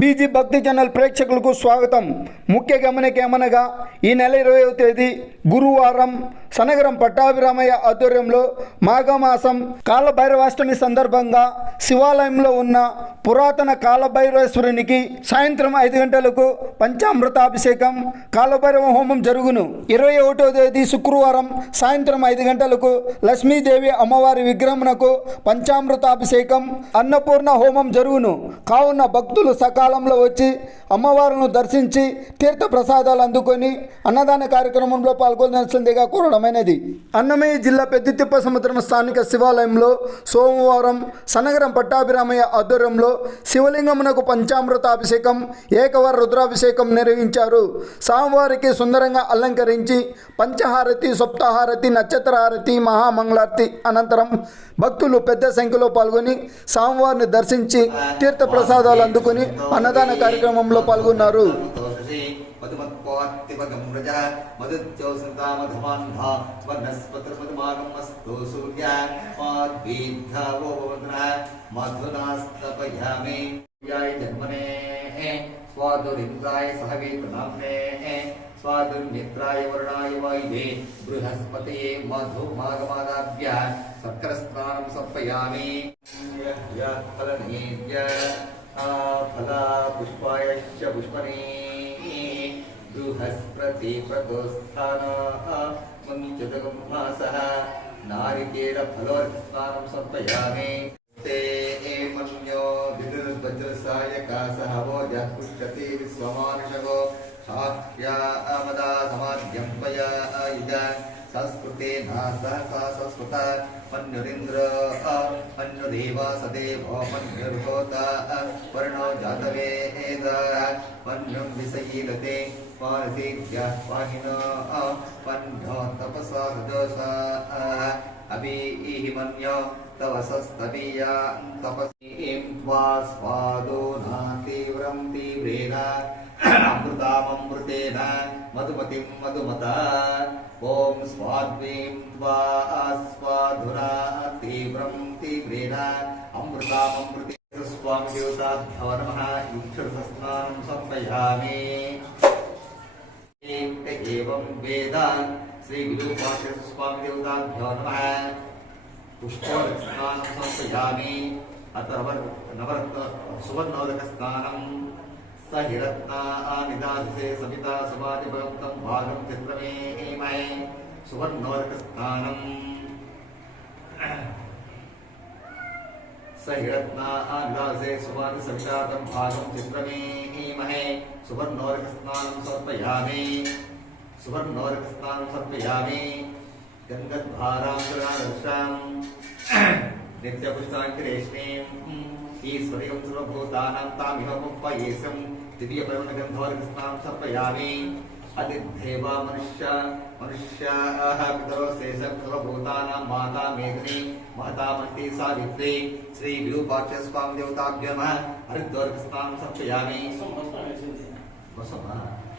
BG భక్తి channel ప్రేక్షకులకు స్వాగతం. ముఖ్య గమనికేమనగా ఈ నెల ఇరవైవ తేదీ గురువారం సనగరం పట్టాభిరామయ్య ఆధ్వర్యంలో మాఘమాసం కాలభైరవాష్టమి సందర్భంగా శివాలయంలో ఉన్న పురాతన కాలభైరవేశ్వరునికి సాయంత్రం ఐదు గంటలకు పంచామృతాభిషేకం కాలభైరవ హోమం జరుగును. ఇరవై ఒకటో తేదీ శుక్రవారం సాయంత్రం ఐదు గంటలకు లక్ష్మీదేవి అమ్మవారి విగ్రహమునకు పంచామృతాభిషేకం అన్నపూర్ణ హోమం జరుగును. కావున భక్తులు కాలంలో వచ్చి అమ్మవారును దర్శించి తీర్థ ప్రసాదాలు అందుకొని అన్నదాన కార్యక్రమంలో పాల్గొనాల్సిందిగా కోరడమైనది. అన్నమయ్య జిల్లా పెద్దతిప్ప సముద్రం స్థానిక శివాలయంలో సోమవారం సనగరం పట్టాభిరామయ్య ఆధ్వర్యంలో శివలింగమునకు పంచామృతాభిషేకం ఏకవర రుద్రాభిషేకం నిర్వహించారు. స్వామివారికి సుందరంగా అలంకరించి పంచహారతి సప్తహారతి నక్షత్రహారతి మహామంగళారతి అనంతరం భక్తులు పెద్ద సంఖ్యలో పాల్గొని స్వామివారిని దర్శించి తీర్థ ప్రసాదాలు అందుకుని అన్నదాన కార్యక్రమంలో పాల్గొన్నారు. తోషసి మధుమత్పాత్తిపగం వ్రజ మధుజ్యోత్సతా మధుమాన్ధ స్వర్ణస్పత్రమధుమాగమస్తు సూర్య మాద్వీర్ఘవో భవంతున फला पुष्पायश्च पुष्पने बृहस्पति प्रदोस्थाना मुञ्चतगुम्हासः नारिकेलफलोर्घस्नानं ते मन्यो विदुर्वज्रसायका सह वो जपुष्यति विश्वमानुषगो शाख्या अमदा समाद्यम्पया युज आयुध संस्कृते नासहसा संस्कृत, मन्युरिन्द्र मन्युदेवा, सदेवो मन्युर्होता वर्णो जातवेद मन्युं विषयीलते मन्यो तपसा अभिः मन्यो, तव तपसीं त्वा स्वादो न तीव्रं तीव्रेण, अमृताममृतेन, मधुमतिं मधुमता। ॐ स्वाद्वीं त्वा स्वाधुरा तीव्रं तीव्रेण अमृतामृते स्वामिदेवताभ्यो नमः युक्षरसस्नानं समर्पयामि एवं वेद श्रीगुरुपाक्षस्वामिदेवताभ्यो नमः पुष्पोदकस्नानं समर्पयामि। अथ नवरत्न सुवर्णोदकस्नानम्। स हिरत्ना आनिदासिसे सविता सुवादिभक्तं भागं चित्रमेमये सुवर्णोर्कस्थानम् स हिरत्ना आनिदासे सुवादि सविता तं भागं चित्रमेमहे सुवर्णोर्कस्नानं समर्पयामि। सुवर्णोर्कस्नानं समर्पयामि। गङ्गद्भारां कृणादृशाम् नित्यपुष्टाङ्किरेष्णीम् ईश्वरीयं सर्वभूतानां तामिह मुप्पयेशं दिव्यपरमगन्धोर्गस्नां समर्पयामि अतिदेवा मनुष्य मनुष्याः पितरो शेषं सर्वभूतानां माता मेदिनी महता मन्त्री सावित्री श्रीविरूपाक्ष स्वामी नमः। हरिद्वार्गस्नां समर्पयामि।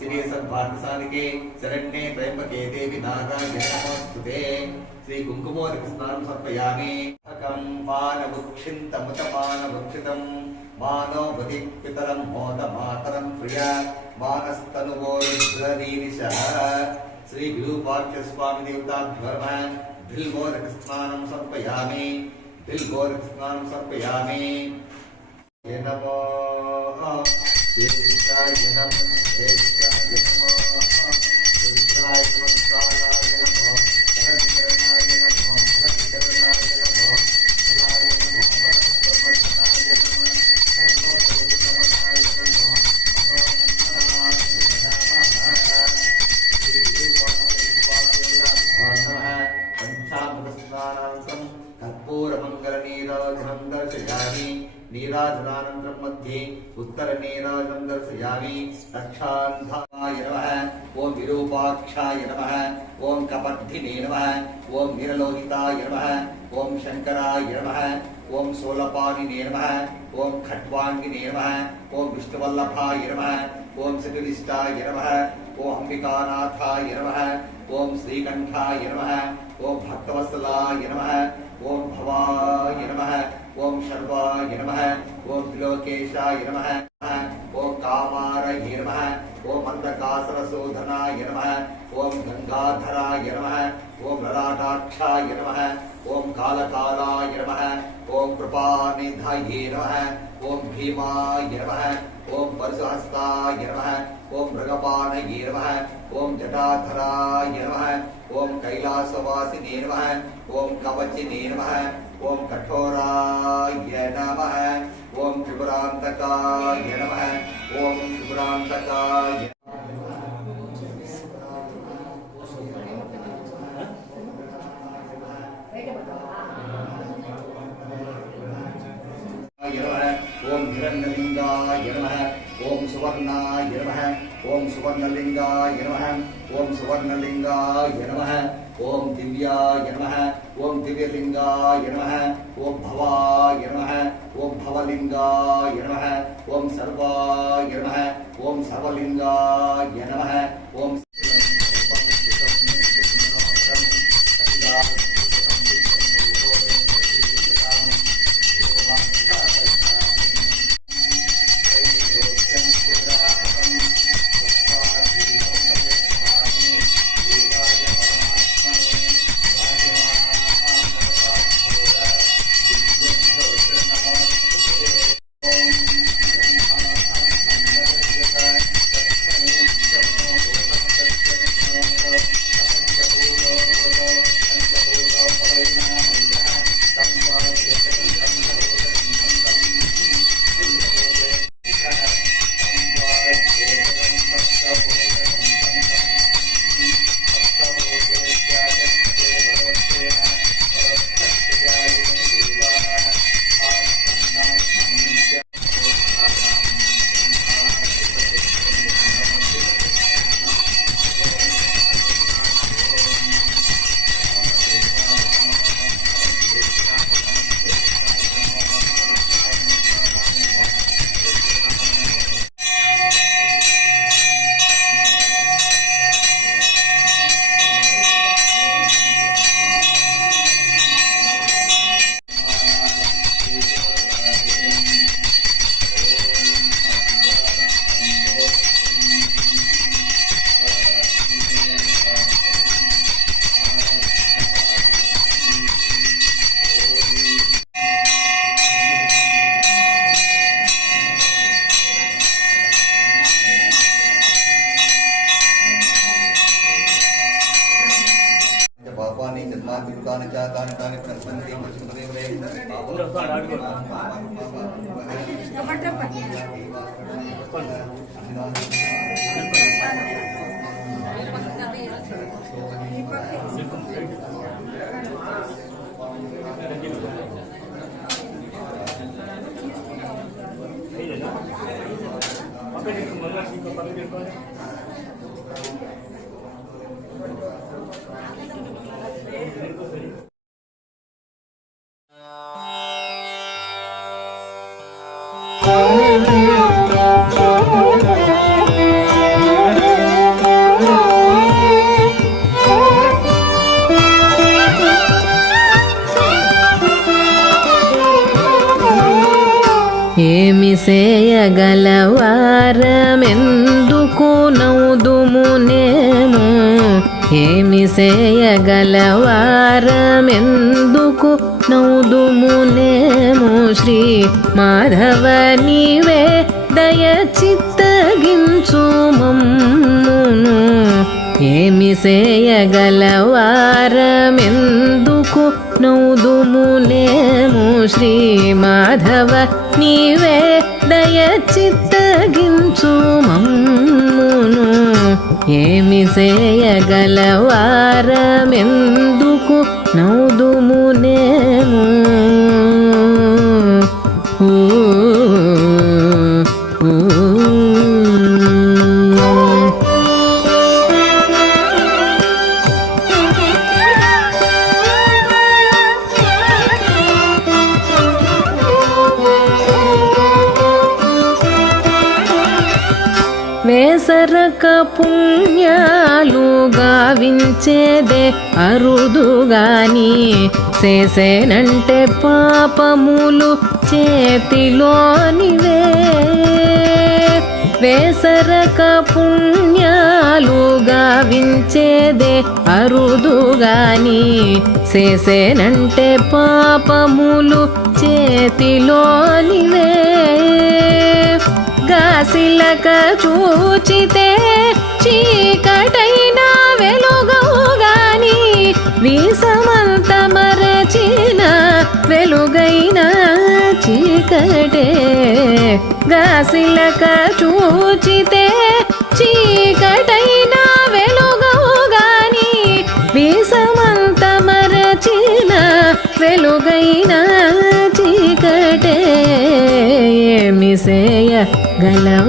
శ్రీ సద్వార్తసానికే శరణ్యే త్రయంబకే దేవి నాగాయ నమోస్తుతే. శ్రీ కుంకుమోదకి స్నానం సమర్పయామి. అకం పానముక్షింతముతపానముక్షితం మానోపతిపితరం మోదమాతరం ప్రియ. మానస్తనువోరుద్రీనిశ శ్రీ విరూపాక్ష స్వామి దేవతాభ్యర్మ భిల్గోరక స్నానం సమర్పయామి. భిల్గోరక స్నానం సమర్పయామి. నమో నమో. नीराजनानन्तरं मध्ये उत्तरनीराजं दर्शयामि रक्षान्धा ओम विरूपाक्षाय नमः ओम कपद्धिने नमः ओम निरलोहिताय नमः ओम शंकराय नमः ओम सोलपानिने नमः ओम खट्वांगिने नमः ओम विष्णुवल्लभाय नमः ओम सिद्धिष्टाय नमः ओम अंबिकानाथाय नमः ओम श्रीकंठाय नमः ओम भक्तवत्सलाय नमः ओम भवाय नमः ओम शर्वाय नमः ओम त्रिलोकेशाय नमः ओम कामारये नमः ओम अंधकासुरशोधनाय नमः ओम गंगाधराय नमः ओम ललाटाक्षाय नमः ओम कालकालाय नमः ओम कृपानिधये नमः ओम भीमाय नमः ओम परशुहस्ताय नमः ओम मृगपानये नमः ओम जटाधराय नमः ओम कैलासवासिने नमः ओम कवचिने नमः ओम कठोराय नमः। ओम त्रिपुरांतकाय नमः। ओम त्रिपुरांतकाय ओम दिव्याय नमः। ॐ दिव्यलिङ्गाय नमः। ॐ भवाय नमः। ஓம் பவலிங்காய நம ஓம் சர்வாய நம ஓம் சர்வலிங்காய நம ஓம் कान क्या कान कान कर्तन के वचन रे रे Apa yang kemarin sih kepada kita? ఏమి సేయగలవారమెందుకు నౌదుమునేము ఏమి సేయగలవారమెందుకు నౌదుమునేము శ్రీ మాధవ నీవే దయ చిత్తగించు మమ్మును. ఏమి సేయగలవారమెందుకు నౌదుమునేము శ్రీ మాధవ నీవే దయ చిత్తగించు మమ్మును. ఏమి చేయగలవారమెందుకు నౌదుమునేము భావించేదే అరుదుగాని. చేసేనంటే పాపములు చేతిలోనివే. వేసరక పుణ్యాలు గావించేదే అరుదుగాని. చేసేనంటే పాపములు చేతిలోనివే. గాసిలక చూచితే చీకటై వీసమంత మరచిన వెలుగైన చీకటే. గాసిలక చూచితే చీకటైన వెలుగవుగాని వీసమంత మరచిన వెలుగైన చీకటే. మిసేయ గలవారమెందుకు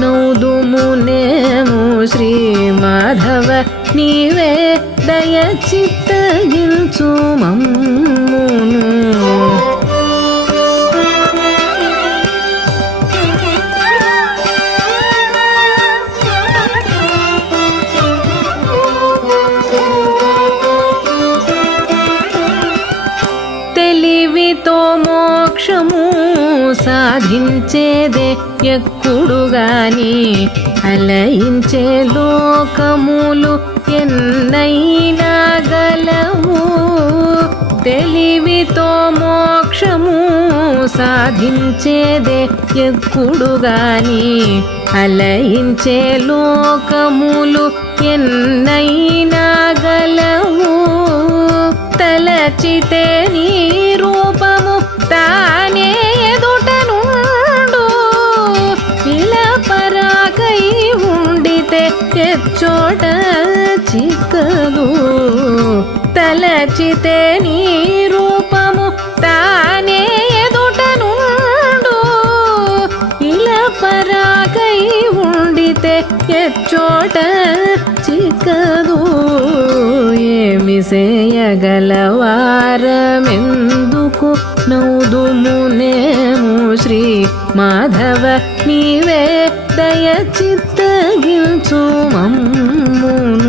నౌదుమునేము శ్రీ మాధవ నీవే దయ చిత్తగించు మమ్మును తెలివితో మోక్షము సాధించేదే ఎక్కుడుగాని అలయించే లోకములు ఎన్నైనా గలము తెలివితో మోక్షము సాధించేదే ఎక్కుడుగాని అలయించే లోకములు ఎన్నైనా గలవు తలచితే నీ రూపము తానే చోట చిక్కదు తలచితే నీ రూపము తానే ఎదుట నుండు. ఇలా పరాకై ఉండితే ఎచ్చోట చిక్కదు. ఏమి చేయగలవారమెందుకు నౌదుమునేము శ్రీ మాధవ నీవే దయ చిత్తగించు మమ్మును.